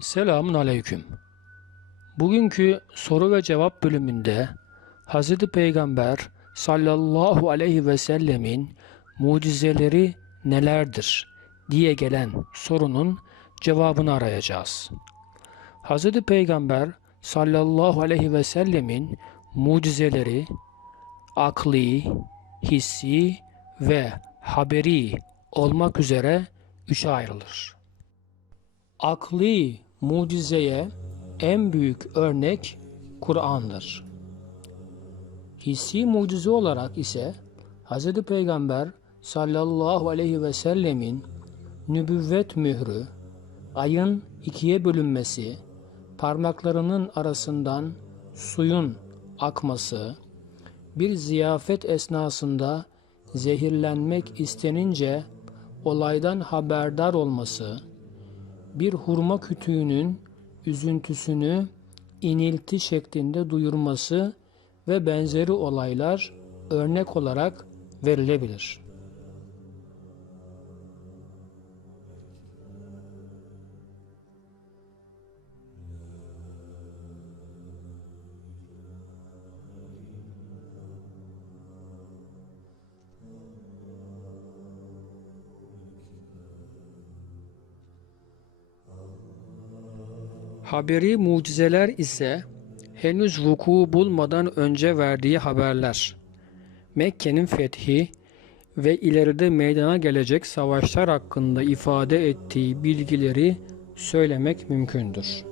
Selamun Aleyküm. Bugünkü soru ve cevap bölümünde Hz. Peygamber sallallahu aleyhi ve sellemin mucizeleri nelerdir diye gelen sorunun cevabını arayacağız. Hz. Peygamber sallallahu aleyhi ve sellemin mucizeleri akli, hissi ve haberi olmak üzere üçe ayrılır. Akli mucizeye en büyük örnek Kur'an'dır. Hissi mucize olarak ise Hz. Peygamber sallallahu aleyhi ve sellemin nübüvvet mührü, ayın ikiye bölünmesi, parmaklarının arasından suyun akması, bir ziyafet esnasında zehirlenmek istenince olaydan haberdar olması, bir hurma kütüğünün üzüntüsünü inilti şeklinde duyurması ve benzeri olaylar örnek olarak verilebilir. Haberi mucizeler ise henüz vuku bulmadan önce verdiği haberler. Mekke'nin fethi ve ileride meydana gelecek savaşlar hakkında ifade ettiği bilgileri söylemek mümkündür.